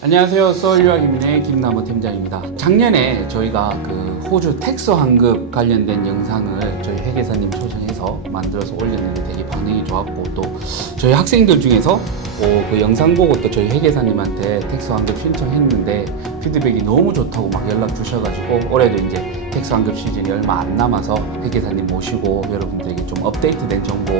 안녕하세요. 서울유학이민의 김남호 팀장입니다. 작년에 저희가 그 호주 텍스 환급 관련된 영상을 저희 회계사님 초청해서 만들어서 올렸는데 되게 반응이 좋았고, 또 저희 학생들 중에서 그 영상 보고 또 저희 회계사님한테 텍스 환급 신청했는데 피드백이 너무 좋다고 막 연락 주셔가지고, 올해도 이제 텍스 환급 시즌이 얼마 안 남아서 회계사님 모시고 여러분들에게 좀 업데이트된 정보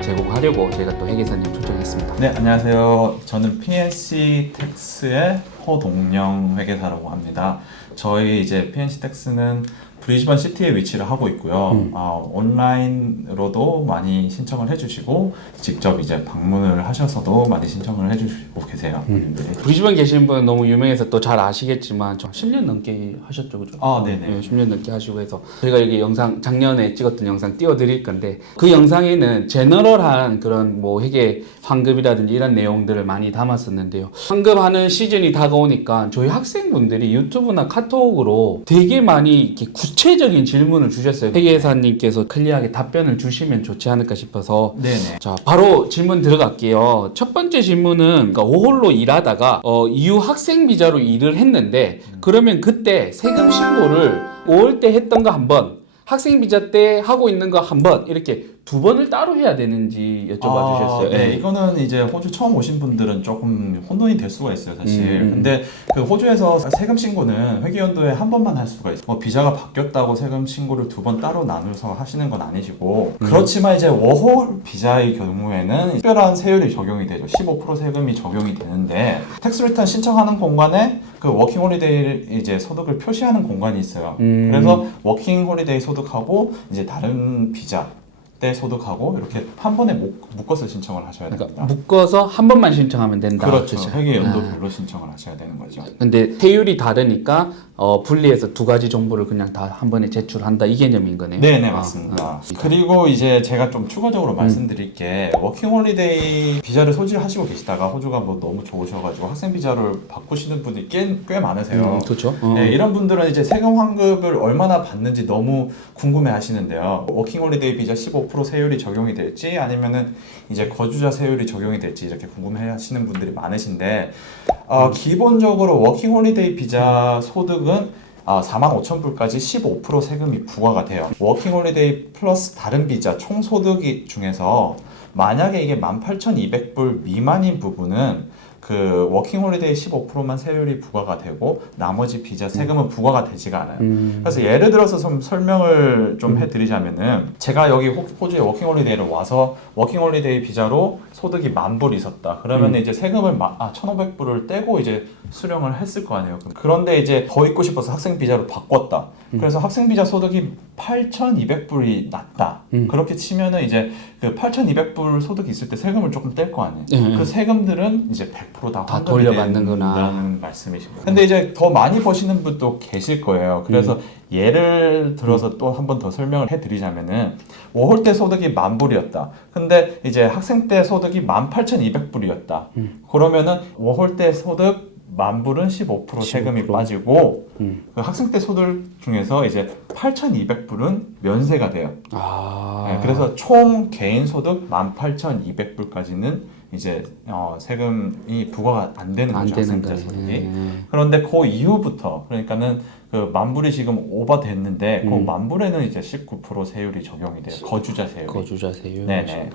제공하려고 저희가 또 회계사님 초청했습니다. 네, 안녕하세요. 저는 PNC 텍스의 허동영 회계사라고 합니다. 저희 이제 PNC 텍스는 브리즈번 시티에 위치를 하고 있고요. 온라인으로도 많이 신청을 해주시고 직접 이제 방문을 하셔서도 많이 신청을 해주시고 계세요. 네. 브리즈번 계신 분은 너무 유명해서 또 잘 아시겠지만 저 10년 넘게 하셨죠, 그죠? 네네. 네, 10년 넘게 하시고 해서 저희가 여기 영상 작년에 찍었던 영상 띄워드릴 건데, 그 영상에는 제너럴한 그런 뭐 회계 환급이라든지 이런 내용들을 많이 담았었는데요. 환급하는 시즌이 다가오니까 저희 학생분들이 유튜브나 카톡으로 되게 많이 이렇게 구체적인 질문을 주셨어요. 회계사님께서 클리어하게 답변을 주시면 좋지 않을까 싶어서 네네. 자, 바로 질문 들어갈게요. 첫 번째 질문은, 그러니까 5홀로 일하다가 이후 학생 비자로 일을 했는데, 그러면 그때 세금 신고를 5월 때 했던 거 한 번, 학생 비자 때 하고 있는 거 한 번, 이렇게 두 번을 따로 해야 되는지 여쭤봐 주셨어요. 네, 이거는 이제 호주 처음 오신 분들은 조금 혼돈이 될 수가 있어요, 사실. 근데 그 호주에서 세금 신고는 회계연도에 한 번만 할 수가 있어요. 비자가 바뀌었다고 세금 신고를 두 번 따로 나눠서 하시는 건 아니시고, 그렇지만 이제 워홀 비자의 경우에는 특별한 세율이 적용이 되죠. 15% 세금이 적용이 되는데, 텍스 리턴 신청하는 공간에 그 워킹 홀리데이 이제 소득을 표시하는 공간이 있어요. 그래서 워킹 홀리데이 소득하고 이제 다른 비자 때 소득하고 이렇게 한 번에 묶어서 신청을 하셔야 됩니다. 그러니까 묶어서 한 번만 신청하면 된다. 그렇죠. 회계 연도별로 신청을 하셔야 되는 거죠. 근데 세율이 다르니까 분리해서 두 가지 정보를 그냥 다 한 번에 제출한다, 이 개념인 거네요. 네네, 맞습니다. 그리고 이제 제가 좀 추가적으로 말씀드릴 게, 워킹홀리데이 비자를 소지하시고 계시다가 호주가 뭐 너무 좋으셔가지고 학생 비자를 바꾸시는 분이 꽤 많으세요. 그렇죠. 네, 이런 분들은 이제 세금 환급을 얼마나 받는지 너무 궁금해 하시는데요. 워킹홀리데이 비자 15% 세율이 적용이 될지 아니면은 이제 거주자 세율이 적용이 될지 이렇게 궁금해 하시는 분들이 많으신데, 기본적으로 워킹홀리데이 비자 소득은 45,000불까지 15% 세금이 부과가 돼요. 워킹홀리데이 플러스 다른 비자 총 소득이 중에서 만약에 이게 18,200불 미만인 부분은 그 워킹홀리데이 15%만 세율이 부과가 되고 나머지 비자 세금은 부과가 되지가 않아요. 그래서 예를 들어서 좀 설명을 좀 해드리자면은, 제가 여기 호주에 워킹홀리데이를 와서 워킹홀리데이 비자로 소득이 10,000불 있었다. 그러면 이제 세금을 1,500불을 떼고 이제 수령을 했을 거 아니에요. 그런데 이제 더 있고 싶어서 학생 비자로 바꿨다. 그래서 학생 비자 소득이 8,200불이 낮다. 그렇게 치면은 이제 그 8,200불 소득이 있을 때 세금을 조금 뗄 거 아니에요. 그 세금들은 이제 100% 다 돌려받는구나 말씀이시고. 근데 이제 더 많이 버시는 분도 계실 거예요. 그래서 예를 들어서 또 한 번 더 설명을 해드리자면은, 워홀 때 소득이 10,000불이었다. 근데 이제 학생 때 소득이 18,200불이었다. 그러면은 워홀 때 소득 10,000불은 15% 세금이 빠지고, 그 학생 때 소득 중에서 이제 8,200불은 면세가 돼요. 네, 그래서 총 개인 소득 18,200불까지는 이제 세금이 부과가 안 되는 거죠, 학생자 소득이. 그런데 그 이후부터, 그러니까는 그 10,000불이 지금 오버됐는데 그 10,000불에는 이제 19% 세율이 적용이 돼요. 거주자 세율. 거주자 세율. 네네.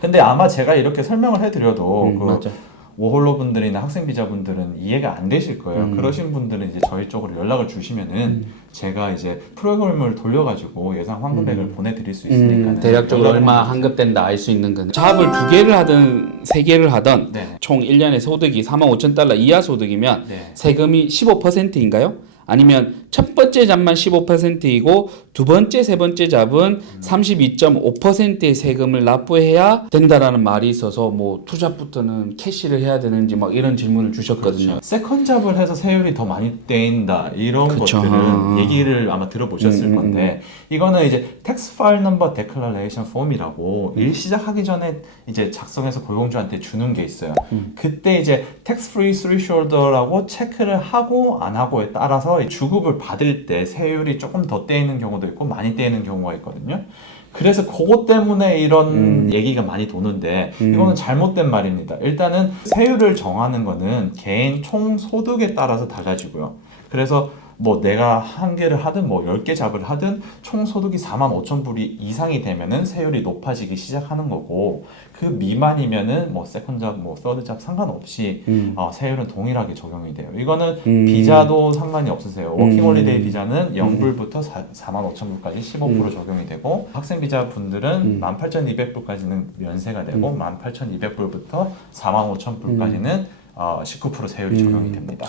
근데 아마 제가 이렇게 설명을 해드려도 맞아. 워홀로 분들이나 학생 비자 분들은 이해가 안 되실 거예요. 그러신 분들은 이제 저희 쪽으로 연락을 주시면은 제가 이제 프로그램을 돌려가지고 예상 환급액을 보내드릴 수 있으니까 대략적으로 얼마 환급된다 알 수 있는 거네. 잡을 2개를 하든 3개를 하든 총 1년에 소득이 45,000달러 이하 소득이면 세금이 15%인가요? 아니면 첫 번째 잡만 15%이고 두 번째, 세 번째 잡은 32.5%의 세금을 납부해야 된다라는 말이 있어서, 뭐 투잡부터는 캐시를 해야 되는지 막 이런 질문을 주셨거든요. 그렇죠. 세컨 잡을 해서 세율이 더 많이 떼인다 이런 것들은 얘기를 아마 들어보셨을 건데, 이거는 이제 Tax File Number Declaration Form이라고 일 시작하기 전에 이제 작성해서 고용주한테 주는 게 있어요. 그때 이제 Tax Free Threshold라고 체크를 하고 안 하고에 따라서 주급을 받을 때 세율이 조금 더 떼이는 경우도 있고 많이 떼이는 경우가 있거든요. 그래서 그것 때문에 이런 얘기가 많이 도는데 이거는 잘못된 말입니다. 일단은 세율을 정하는 거는 개인 총 소득에 따라서 달라지고요. 그래서 뭐 내가 한 개를 하든 뭐 10개 잡을 하든 총 소득이 45,000불 이상이 되면은 세율이 높아지기 시작하는 거고, 그 미만이면은 뭐 세컨 잡, 뭐 서드 잡 상관없이 세율은 동일하게 적용이 돼요. 이거는 비자도 상관이 없으세요. 워킹홀리데이 비자는 0불부터 45,000불까지 15% 적용이 되고, 학생 비자 분들은 18,200불까지는 면세가 되고 18,200불부터 45,000불까지는 19% 세율이 적용이 됩니다.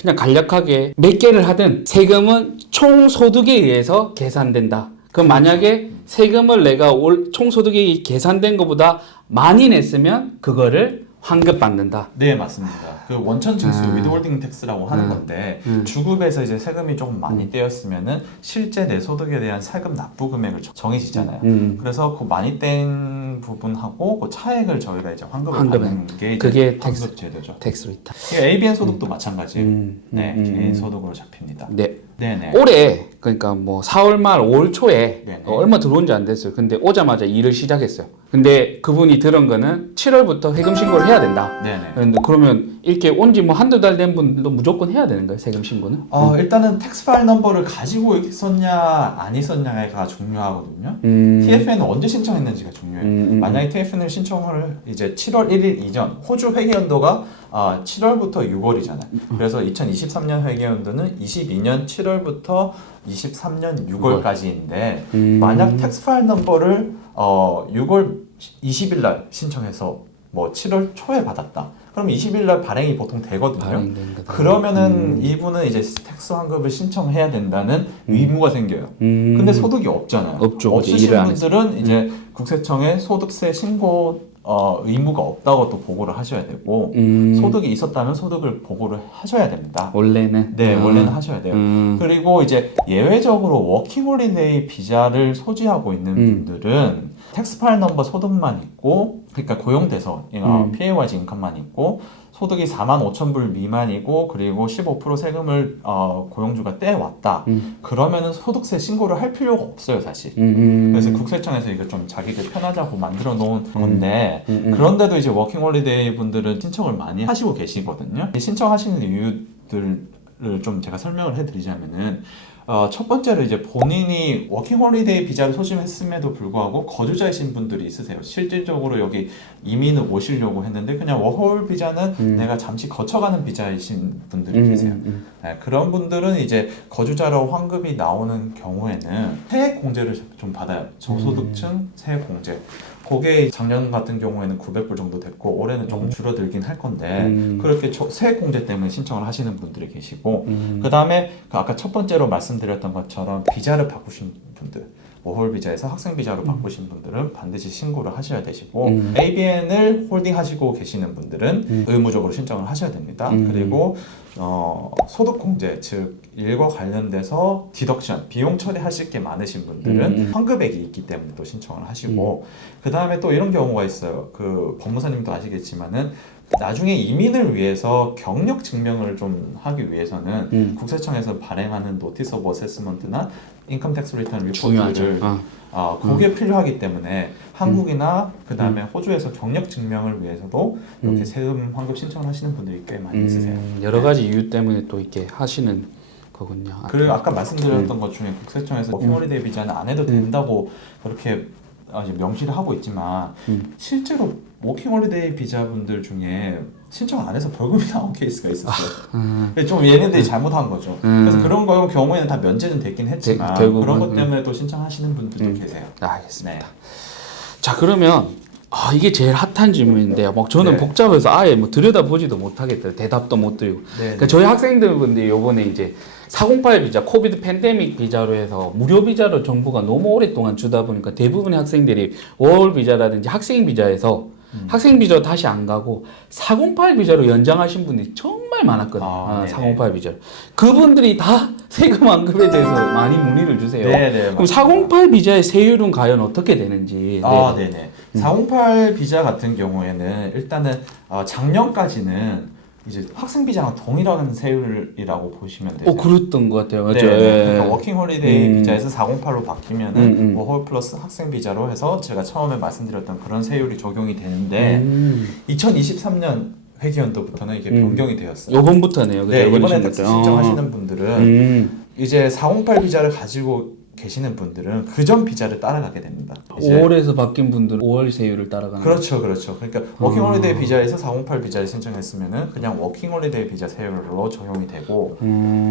그냥 간략하게 몇 개를 하든 세금은 총 소득에 의해서 계산된다. 그럼 만약에 세금을 내가 총 소득이 계산된 것보다 많이 냈으면 그거를 환급받는다. 네, 맞습니다. 그 원천 징수 위드홀딩 텍스라고 하는 건데, 주급에서 이제 세금이 조금 많이 떼었으면은 실제 내 소득에 대한 세금 납부 금액을 정해지잖아요. 그래서 그 많이 뗀 부분하고 그 차액을 저희가 이제 환급을 받는 게 이제 그게 환급 제도죠. 텍스 리턴. ABN 소득도 마찬가지예요. 네, 개인 소득으로 잡힙니다. 네. 네네. 올해 그러니까 뭐 4월 말 5월 초에 네네. 얼마 들어온 지 안 됐어요. 근데 오자마자 일을 시작했어요. 근데 그분이 들은 거는 7월부터 세금 신고를 해야 된다. 네네. 그런데 그러면 이렇게 온 지 뭐 한두 달 된 분도 무조건 해야 되는 거예요, 세금 신고는? 일단은 텍스 파일 넘버를 가지고 있었냐 안 있었냐가 중요하거든요. TFN은 언제 신청했는지가 중요해요. 만약에 TFN을 신청을 이제 7월 1일 이전, 호주 회계연도가 7월부터 6월이잖아요. 그래서 2023년 회계연도는 22년 7월부터 23년 6월까지인데, 만약 텍스 파일 넘버를 6월 20일 날 신청해서 뭐 7월 초에 받았다. 그럼 20일 날 발행이 보통 되거든요. 그러면은 이분은 이제 텍스 환급을 신청해야 된다는 의무가 생겨요. 근데 소득이 없잖아요. 없죠. 없으신 분들은 이제 국세청에 소득세 신고 의무가 없다고 또 보고를 하셔야 되고, 소득이 있었다면 소득을 보고를 하셔야 됩니다. 원래는? 네, 원래는 하셔야 돼요. 그리고 이제 예외적으로 워킹홀리데이 비자를 소지하고 있는 분들은 텍스 파일 넘버 소득만 있고, 그러니까 고용돼서 PAYG 인컴만 있고, 소득이 45,000불 미만이고, 그리고 15% 세금을 고용주가 떼왔다. 그러면은 소득세 신고를 할 필요가 없어요, 사실. 그래서 국세청에서 이거 좀 자기들 편하자고 만들어 놓은 건데, 그런데도 이제 워킹홀리데이 분들은 신청을 많이 하시고 계시거든요. 신청하시는 이유들을 좀 제가 설명을 해드리자면은, 첫 번째로 이제 본인이 워킹홀리데이 비자를 소집했음에도 불구하고 거주자이신 분들이 있으세요. 실질적으로 여기 이민을 오시려고 했는데 그냥 워홀 비자는 내가 잠시 거쳐가는 비자이신 분들이 계세요. 네, 그런 분들은 이제 거주자로 환급이 나오는 경우에는 세액 공제를 좀 받아요. 저소득층 세액 공제. 그게 작년 같은 경우에는 900불 정도 됐고, 올해는 조금 줄어들긴 할 건데, 그렇게 세액 공제 때문에 신청을 하시는 분들이 계시고, 그 다음에 아까 첫 번째로 말씀드렸던 것처럼 비자를 바꾸신 분들, 워홀 비자에서 학생 비자로 바꾸신 분들은 반드시 신고를 하셔야 되시고, ABN을 홀딩하시고 계시는 분들은 의무적으로 신청을 하셔야 됩니다. 그리고 소득 공제, 즉 일과 관련돼서 디덕션, 비용 처리하실 게 많으신 분들은 환급액이 있기 때문에 또 신청을 하시고, 그 다음에 또 이런 경우가 있어요. 그 법무사님도 아시겠지만은 나중에 이민을 위해서 경력 증명을 좀 하기 위해서는 국세청에서 발행하는 노티스 오브 어세스먼트나 인컴 텍스 리턴 리포트를 그게 필요하기 때문에 한국이나 그 다음에 호주에서 경력 증명을 위해서도 이렇게 세금 환급 신청을 하시는 분들이 꽤 많이 있으세요. 여러 가지 이유 때문에 또 이렇게 하시는 거군요. 그리고 아까 말씀드렸던 것 중에 국세청에서 워킹홀리데이 비자는 안 해도 된다고 그렇게 명시를 하고 있지만, 실제로 워킹홀리데이 비자분들 중에 신청 안 해서 벌금이 나온 케이스가 있었어요. 좀 얘네들이 잘못한 거죠. 그래서 그런 경우에는 다 면제는 됐긴 했지만 그런 것 때문에 또 신청하시는 분들도 계세요. 알겠습니다. 네. 자, 그러면 이게 제일 핫한 질문인데요. 막 저는 복잡해서 아예 뭐 들여다보지도 못하겠더라고요. 대답도 못 드리고. 그러니까 저희 학생들분들이 요번에 이제 408 비자, 코비드 팬데믹 비자로 해서 무료 비자를 정부가 너무 오랫동안 주다 보니까 대부분의 학생들이 워홀 비자라든지 학생 비자에서 학생 비자 다시 안 가고 408 비자로 연장하신 분들이 정말 많았거든요. 408 비자로. 그분들이 다 세금 환급에 대해서 많이 문의를 주세요. 그럼 408 비자의 세율은 과연 어떻게 되는지. 네네. 408 비자 같은 경우에는 일단은 작년까지는 이제 학생 비자랑 동일한 세율이라고 보시면 되세요. 그랬던 것 같아요. 맞죠. 네, 예. 그러니까 워킹 홀리데이 비자에서 408로 바뀌면은 워홀 플러스 학생 비자로 해서 제가 처음에 말씀드렸던 그런 세율이 적용이 되는데 2023년 회계연도부터는 이게 변경이 되었어요. 요번부터네요. 그죠? 네, 이번에 이번에 텍스 신청부터. 신청하시는 분들은 이제 408 비자를 가지고 계시는 분들은 그 전 비자를 따라가게 됩니다. 이제 5월에서 바뀐 분들은 5월 세율을 따라가는 그렇죠, 그렇죠. 그러니까 워킹 홀리데이 비자에서 408 비자를 신청했으면은 그냥 워킹 홀리데이 비자 세율로 적용이 되고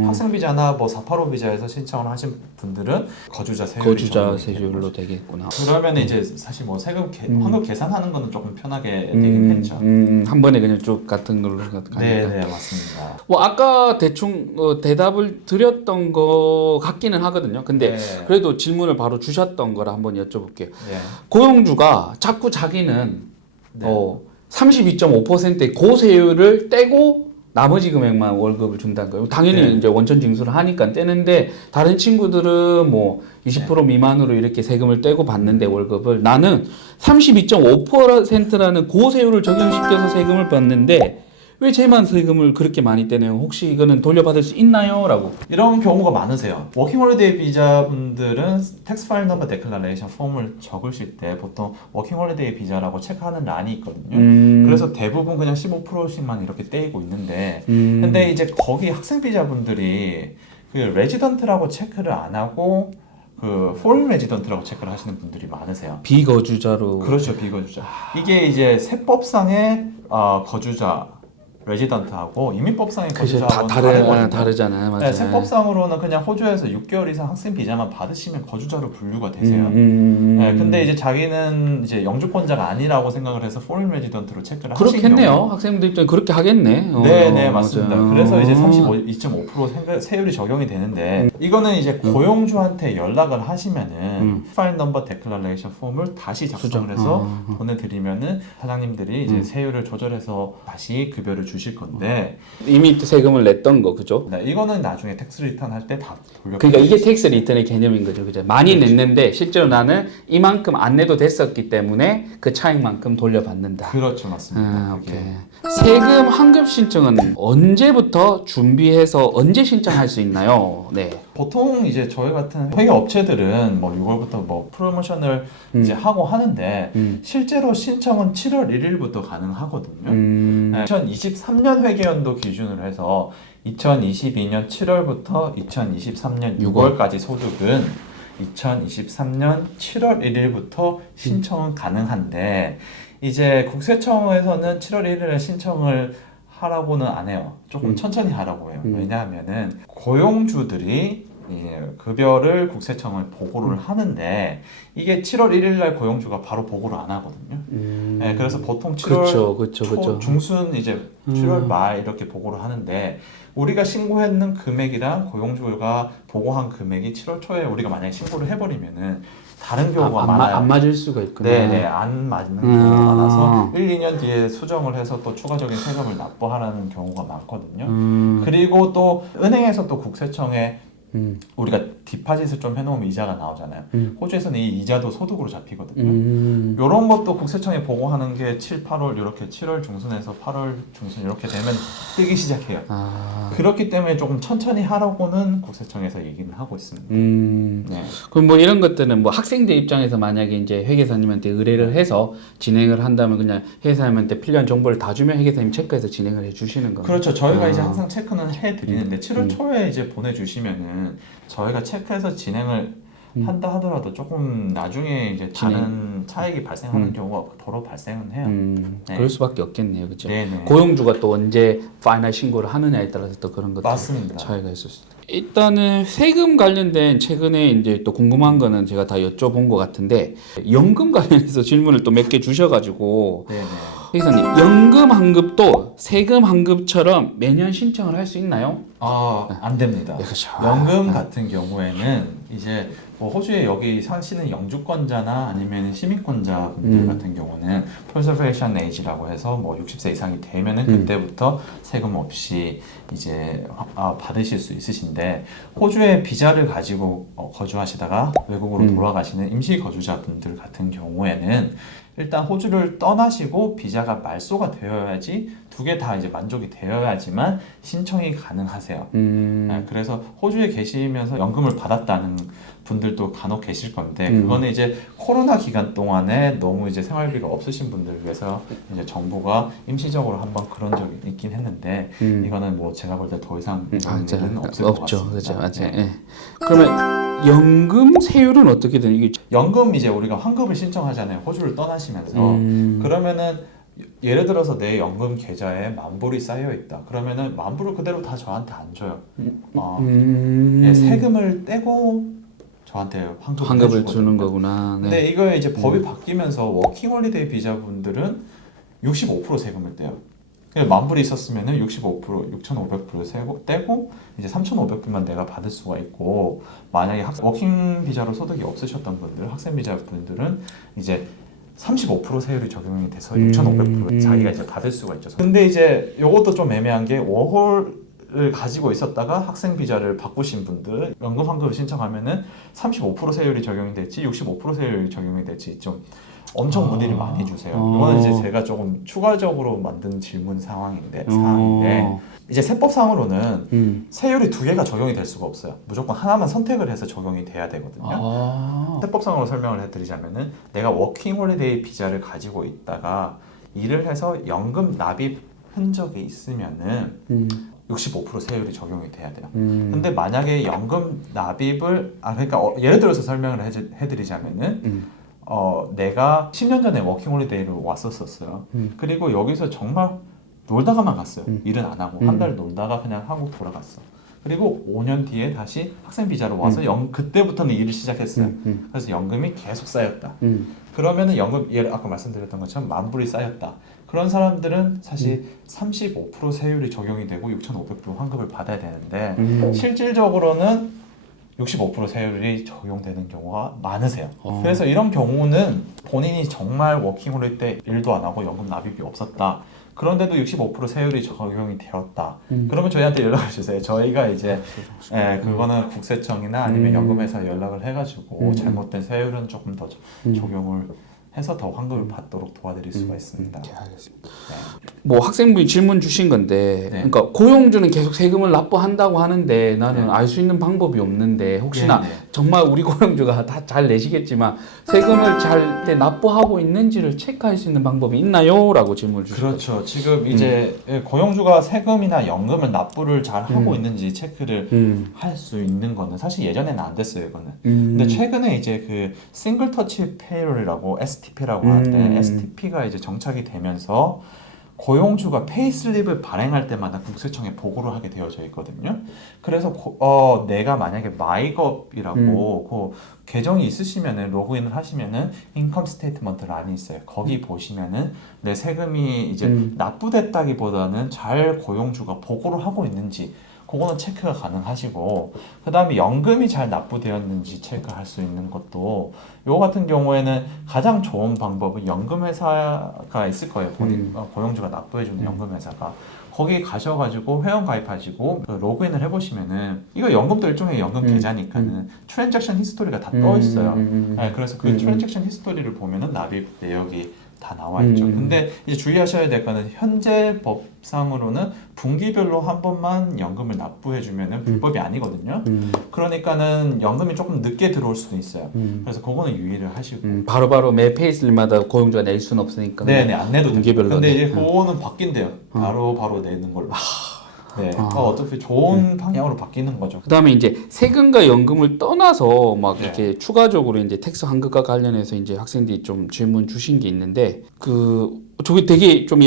학생 비자나 뭐 485 비자에서 신청을 하신 분들은 거주자 세율이 적용이 되는 세율로 거죠. 되겠구나. 그러면 이제 사실 뭐 세금 환급 계산하는 거는 조금 편하게 되긴 했죠. 한 번에 그냥 쭉 같은 걸로 가니까. 네, 네, 맞습니다. 뭐 아까 대충 대답을 드렸던 거 같기는 하거든요. 근데 네. 그래도 질문을 바로 주셨던 거라 한번 여쭤볼게요. 네. 고용주가 자꾸 자기는 네. 32.5%의 고세율을 떼고 나머지 금액만 월급을 준다는 거예요. 당연히 네. 이제 원천 징수를 하니까 떼는데 다른 친구들은 뭐 20% 미만으로 이렇게 세금을 떼고 받는데 월급을 나는 32.5%라는 고세율을 적용시켜서 세금을 받는데 왜 쟤만 세금을 그렇게 많이 떼네요? 혹시 이거는 돌려받을 수 있나요? 라고. 이런 경우가 많으세요. 워킹 홀리데이 비자분들은 텍스 파일 넘버 데클라레이션 폼을 적으실 때 보통 워킹 홀리데이 비자라고 체크하는 란이 있거든요. 그래서 대부분 그냥 15%씩만 이렇게 떼이고 있는데 근데 이제 거기 학생 비자분들이 그 레지던트라고 체크를 안 하고 그 포린 레지던트라고 체크를 하시는 분들이 많으세요. 비거주자로. 그렇죠, 비거주자. 이게 이제 세법상의 거주자 레지던트하고 이민법상의 그죠. 거주자하고는 다르잖아요. 맞아요. 네, 세법상으로는 그냥 호주에서 6개월 이상 학생 비자만 받으시면 거주자로 분류가 되세요. 네, 근데 이제 자기는 이제 영주권자가 아니라고 생각을 해서 포린 레지던트로 체크를 하신 그렇겠네요. 경우. 학생들 입장에 그렇게 하겠네. 네, 네, 맞습니다. 맞아요. 그래서 이제 32.5% 세율이 적용이 되는데 이거는 이제 고용주한테 연락을 하시면은 파일 넘버 데클라레이션 폼을 다시 작성을 해서 보내드리면은 사장님들이 이제 세율을 조절해서 다시 급여를 주실 건데 이미 세금을 냈던 거 그죠? 네, 이거는 나중에 텍스 리턴 할 때 다 돌려. 그러니까 이게 텍스 리턴의 개념인 거죠, 그죠? 많이 냈는데 실제로 나는 이만큼 안 내도 됐었기 때문에 그 차익만큼 돌려받는다. 그렇죠, 맞습니다. 오케이. 세금 환급 신청은 언제부터 준비해서 언제 신청할 수 있나요? 네. 보통 이제 저희 같은 회계 업체들은 뭐 6월부터 뭐 프로모션을 이제 하고 하는데 실제로 신청은 7월 1일부터 가능하거든요. 네, 2023년 회계연도 기준으로 해서 2022년 7월부터 2023년 6월까지 소득은 2023년 7월 1일부터 신청은 가능한데 이제 국세청에서는 7월 1일에 신청을 하라고는 안 해요. 조금 천천히 하라고 해요. 왜냐하면은 고용주들이 이제 급여를 국세청을 보고를 하는데 이게 7월 1일 날 고용주가 바로 보고를 안 하거든요. 네, 그래서 보통 7월 그렇죠. 중순 이제 7월 말 이렇게 보고를 하는데 우리가 신고했는 금액이랑 고용주가 보고한 금액이 7월 초에 우리가 만약에 신고를 해버리면은 다른 경우가 많아요. 안 맞을 수가 있구나. 네네, 안 맞는 경우가 많아서 1, 2년 뒤에 수정을 해서 또 추가적인 세금을 납부하라는 경우가 많거든요. 그리고 또 은행에서 또 국세청에 우리가 디파짓을 좀 해놓으면 이자가 나오잖아요. 호주에서는 이 이자도 소득으로 잡히거든요. 이런 것도 국세청에 보고하는 게 7, 8월 이렇게 7월 중순에서 8월 중순 이렇게 되면 뜨기 시작해요. 그렇기 때문에 조금 천천히 하라고는 국세청에서 얘기는 하고 있습니다. 네. 그럼 뭐 이런 것들은 뭐 학생들 입장에서 만약에 이제 회계사님한테 의뢰를 해서 진행을 한다면 그냥 회계사님한테 필요한 정보를 다 주면 회계사님 체크해서 진행을 해주시는 거예요. 그렇죠. 저희가 이제 항상 체크는 해드리는데 7월 초에 이제 보내주시면은 저희가 체크해서 진행을 한다 하더라도 조금 나중에 이제 다른 차익이 발생하는 경우가 더러 발생은 해요. 네. 그럴 수밖에 없겠네요, 그렇죠? 네네. 고용주가 또 언제 파이널 신고를 하느냐에 따라서 또 그런 것들 맞습니다. 차이가 있을 수 있어요. 일단은 세금 관련된 최근에 이제 또 궁금한 거는 제가 다 여쭤본 것 같은데 연금 관련해서 질문을 또 몇 개 주셔가지고 네네. 회계사님 연금 환급도 세금 환급처럼 매년 신청을 할 수 있나요? 안 됩니다. 네, 그렇죠. 연금 같은 경우에는 이제 뭐 호주에 여기 사시는 영주권자나 아니면 시민권자분들 같은 경우는 Preservation Age라고 해서 뭐 60세 이상이 되면은 그때부터 세금 없이 이제 받으실 수 있으신데 호주에 비자를 가지고 거주하시다가 외국으로 돌아가시는 임시 거주자분들 같은 경우에는 일단 호주를 떠나시고 비자가 말소가 되어야지 두 개 다 이제 만족이 되어야지만 신청이 가능하세요. 그래서 호주에 계시면서 연금을 받았다는 분들도 간혹 계실 건데 그거는 이제 코로나 기간 동안에 너무 이제 생활비가 없으신 분들 위해서 이제 정부가 임시적으로 한번 그런 적이 있긴 했는데 이거는 뭐 제가 볼 때 더 이상 일은 없을 것 없죠. 같습니다. 그렇죠. 맞아요. 네. 예. 그러면 연금 세율은 어떻게 되는 이게? 연금 이제 우리가 환급을 신청하잖아요. 호주를 떠나시면서 그러면은 예를 들어서 내 연금 계좌에 만불이 쌓여 있다. 그러면은 만불을 그대로 다 저한테 안 줘요. 예, 세금을 떼고 저한테 환급을 주는 해주거든요. 거구나. 네. 근데 이거 이제 법이 바뀌면서 워킹홀리데이 비자분들은 65% 세금을 떼요. 만불이 있었으면은 65%, 6,500불 떼고 이제 3,500불만 내가 받을 수가 있고 만약에 워킹 비자로 소득이 없으셨던 분들, 학생 비자 분들은 이제 35% 세율이 적용이 돼서 6,500불 자기가 이제 받을 수가 있죠. 근데 이제 이것도 좀 애매한 게 워홀을 가지고 있었다가 학생 비자를 바꾸신 분들 연금 환급을 신청하면은 35% 세율이 적용이 될지 65% 세율이 적용이 될지 좀 엄청 문의를 많이 주세요. 이거는 이제 제가 조금 추가적으로 만든 질문 사항인데 이제 세법상으로는 세율이 두 개가 적용이 될 수가 없어요. 무조건 하나만 선택을 해서 적용이 돼야 되거든요. 세법상으로 설명을 해드리자면은 내가 워킹홀리데이 비자를 가지고 있다가 일을 해서 연금 납입 흔적이 있으면은 65% 세율이 적용이 돼야 돼요. 근데 만약에 연금 납입을 그러니까 예를 들어서 설명을 해드리자면은 내가 10년 전에 워킹홀리데이로 왔었어요. 그리고 여기서 정말 놀다가만 갔어요. 일은 안 하고 한 달 놀다가 그냥 한국 돌아갔어. 그리고 5년 뒤에 다시 학생 비자로 와서 그때부터는 일을 시작했어요. 그래서 연금이 계속 쌓였다. 그러면은 연금 아까 말씀드렸던 것처럼 만불이 쌓였다. 그런 사람들은 사실 35% 세율이 적용이 되고 6,500불 환급을 받아야 되는데 실질적으로는 65% 세율이 적용되는 경우가 많으세요. 그래서 이런 경우는 본인이 정말 워킹홀리데이 때 일도 안 하고 연금 납입이 없었다. 그런데도 65% 세율이 적용이 되었다. 그러면 저희한테 연락을 주세요. 저희가 이제 그거는 국세청이나 아니면 연금회사에 연락을 해가지고 잘못된 세율은 조금 더 적용을 해서 더 환급을 받도록 도와드릴 수가 있습니다. 알겠습니다. 뭐 학생분이 질문 주신 건데, 네. 그러니까 고용주는 계속 세금을 납부한다고 하는데 나는 네. 알 수 있는 방법이 없는데 혹시나 네, 네. 정말 우리 고용주가 다 잘 내시겠지만 세금을 잘 때 납부하고 있는지를 체크할 수 있는 방법이 있나요? 라고 질문을 주셨어요. 그렇죠. 지금 이제 고용주가 세금이나 연금을 납부를 잘 하고 있는지 체크를 할 수 있는 거는 사실 예전에는 안 됐어요, 이거는. 근데 최근에 이제 그 싱글 터치 페이롤이라고 STP라고 하는데 STP가 이제 정착이 되면서 고용주가 페이슬립을 발행할 때마다 국세청에 보고를 하게 되어져 있거든요. 그래서 내가 만약에 마이겁이라고 그 계정이 있으시면은 로그인을 하시면은 인컴 스테이트먼트란이 있어요. 거기 보시면은 내 세금이 이제 납부됐다기보다는 잘 고용주가 보고를 하고 있는지 그거는 체크가 가능하시고 그 다음에 연금이 잘 납부되었는지 체크할 수 있는 것도 요 같은 경우에는 가장 좋은 방법은 연금회사가 있을 거예요. 본인 고용주가 납부해주는 연금회사가 거기 가셔가지고 회원 가입하시고 로그인을 해보시면은 이거 연금도 일종의 연금 계좌니까는 트랜잭션 히스토리가 다 떠 있어요. 네, 그래서 그 트랜잭션 히스토리를 보면은 납입 내역이 다 나와 있죠. 근데 이제 주의하셔야 될 거는 현재 법상으로는 분기별로 한 번만 연금을 납부해주면은 불법이 아니거든요. 그러니까는 연금이 조금 늦게 들어올 수도 있어요. 그래서 그거는 유의를 하시고. 바로바로 매 페이슬마다 고용주가 낼 수는 없으니까. 네네, 안 내도 됩니다. 분기별로. 근데 이제 그거는 바뀐대요. 바로 내는 걸로. 네, 어차피 좋은 방향으로 바뀌는 거죠. 그다음에 이제 세금과 연금을 떠나서 막 네. 이렇게 추가적으로 이제 텍스 환급과 관련해서 이제 학생들이 좀 질문 주신 게 있는데 저게 되게 좀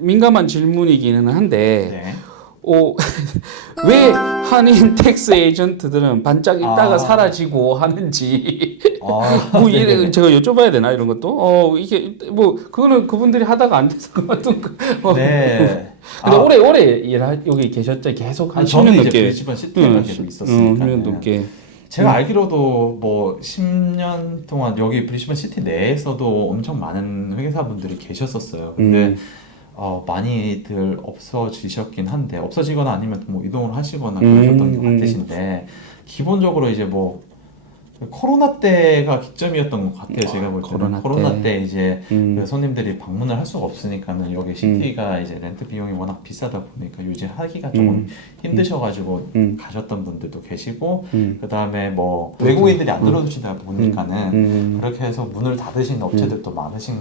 민감한 질문이기는 한데 네. 왜 한인 텍스 에이전트들은 반짝 있다가 사라지고 하는지 뭐 제가 여쭤봐야 되나 이런 것도 이게 뭐 그거는 그분들이 하다가 안 돼서 그만둔 거. 네. 근데 오래 여기 계셨죠? 계속 한 10년 저는 이제 넘게. 브리즈번 시티에만 계속 있었으니까. 10년 넘게. 제가 알기로도 뭐 10년 동안 여기 브리즈번 시티 내에서도 엄청 많은 회계사분들이 계셨었어요. 근데 많이들 없어지셨긴 한데 없어지거나 아니면 뭐 이동을 하시거나 그러셨던 것 같으신데 기본적으로 이제 뭐 코로나 때가 기점이었던 것 같아요. 제가 볼 때는 코로나 때 이제 그 손님들이 방문을 할 수가 없으니까는 여기 시티가 이제 렌트 비용이 워낙 비싸다 보니까 유지하기가 조금 힘드셔가지고 가셨던 분들도 계시고 그 다음에 뭐 외국인들이 안 들어오시다 보니까는 그렇게 해서 문을 닫으신 업체들도 많으신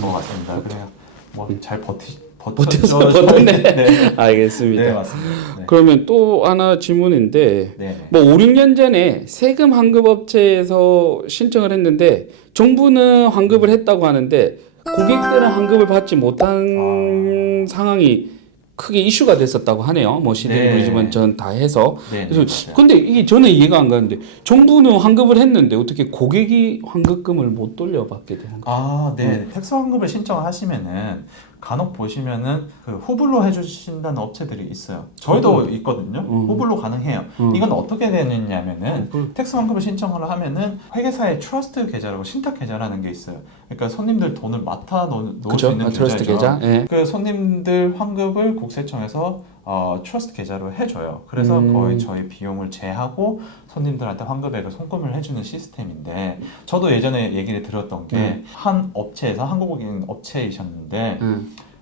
것 같습니다. 그래요. 뭐 잘 버텨서 버텼죠. 버텼네. 네. 알겠습니다. 네, 맞습니다. 네. 그러면 또 하나 질문인데 네. 뭐 5, 6년 전에 세금 환급업체에서 신청을 했는데 정부는 환급을 했다고 하는데 고객들은 환급을 받지 못한 상황이 크게 이슈가 됐었다고 하네요. 뭐 CD 네. 브리즈번 전 다 해서. 네, 그래서 맞아요. 근데 이게 저는 이해가 안 가는데 정부는 환급을 했는데 어떻게 고객이 환급금을 못 돌려받게 되는 거예요? 아, 네. 텍스 환급을 신청하시면은 간혹 보시면은 그 후불로 해주신다는 업체들이 있어요. 저희도 있거든요. 후불로 가능해요. 이건 어떻게 되느냐면은 텍스 환급을 신청을 하면은 회계사의 트러스트 계좌라고 신탁 계좌라는 게 있어요. 그러니까 손님들 돈을 맡아 놓을 수 그죠? 있는 트러스트 계좌죠. 계좌. 예. 그 손님들 환급을 국세청에서 트러스트 계좌로 해줘요. 그래서 거의 저희 비용을 제하고 손님들한테 환급액을 송금을 해주는 시스템인데 저도 예전에 얘기를 들었던 게 한 업체에서 한국인 업체이셨는데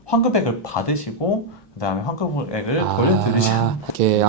환급액을 받으시고 그 다음에 환급액을 돌려드리시는 오케이.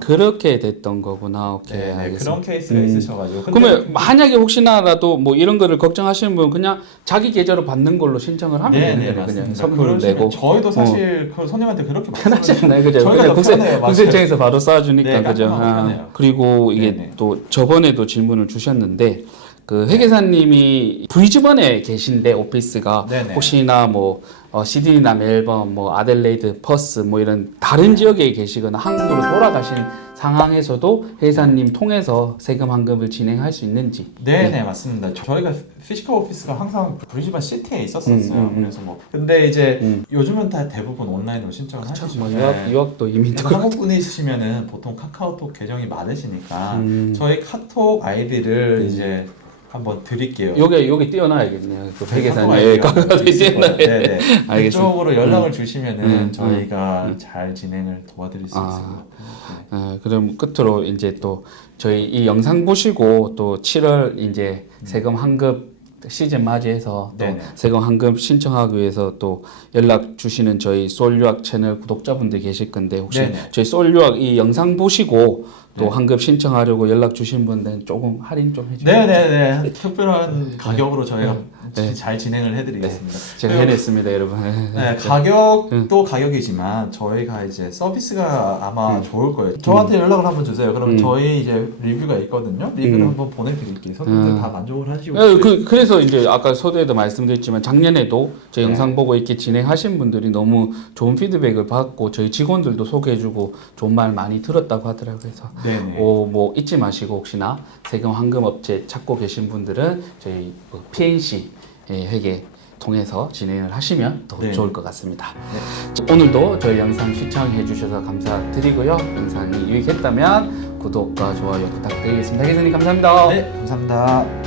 그렇게 됐던 거구나. 오케이. 네, 알겠습니다. 그런 케이스가 있으셔가지고 그러면 만약에 혹시나라도 뭐 이런 거를 걱정하시는 분은 그냥 자기 계좌로 받는 걸로 신청을 하면 되는 거예요. 그냥 맞습니다. 선물을 내고. 저희도 사실 그 손님한테 그렇게 편하잖아요, 그죠? 저희가 그냥 더 편해요. 맞아요. 국세청에서 바로 쏴주니까, 네, 그죠? 깔끔하고 편해요. 그리고 이게 네네. 또 저번에도 질문을 주셨는데 그 회계사님이 브리즈번에 계신데 오피스가 네네. 혹시나 뭐 시드니나 멜번, 뭐 아델레이드, 퍼스 뭐 이런 다른 지역에 계시거나 한국으로 돌아가신 상황에서도 회사님 통해서 세금 환급을 진행할 수 있는지. 네, 맞습니다. 저희가 피지컬 오피스가 항상 브리즈번 시티에 있었어요. 그래서 뭐 근데 이제 요즘은 다 대부분 온라인으로 신청을 하시죠. 뭐 유학도 이미 한국 분이시면은 보통 카카오톡 계정이 많으시니까 저희 카톡 아이디를 이제 한번 드릴게요. 여기 띄워놔야겠네요. 그 회계사님 아이디가 여기 있을 띄워놔야 거예요. 네네. 알겠습니다. 그쪽으로 연락을 주시면은 저희가 잘 진행을 도와드릴 수 있습니다. 그럼 끝으로 이제 또 저희 이 영상 보시고 또 7월 이제 세금 환급 시즌 맞이해서 또 네네. 세금 환급 신청하기 위해서 또 연락 주시는 저희 솔유학 채널 구독자분들 계실 건데 혹시 네네. 저희 솔유학 이 영상 보시고 또 네. 환급 신청하려고 연락 주신 분들은 조금 할인 좀 해주세요. 네네네. 특별한 가격으로 저희가 네. 잘 진행을 해드리겠습니다. 제가 그리고 해냈습니다, 여러분. 네, 가격도 가격이지만 저희가 이제 서비스가 아마 좋을 거예요. 저한테 연락을 한번 주세요. 그러면 저희 이제 리뷰가 있거든요. 리뷰를 한번 보내드릴게요. 손님들 다 만족을 하시고. 그래서 이제 아까 서두에도 말씀드렸지만 작년에도 저 영상 보고 이렇게 진행하신 분들이 너무 좋은 피드백을 받고 저희 직원들도 소개해주고 좋은 말 많이 들었다고 하더라고요. 그래서 네네. 뭐 잊지 마시고 혹시나 세금 환급 업체 찾고 계신 분들은 저희 PNC 회계 통해서 진행을 하시면 더 네. 좋을 것 같습니다. 오늘도 저희 영상 시청해 주셔서 감사드리고요. 영상이 유익했다면 구독과 좋아요 부탁드리겠습니다. 회계사님 감사합니다. 네, 감사합니다.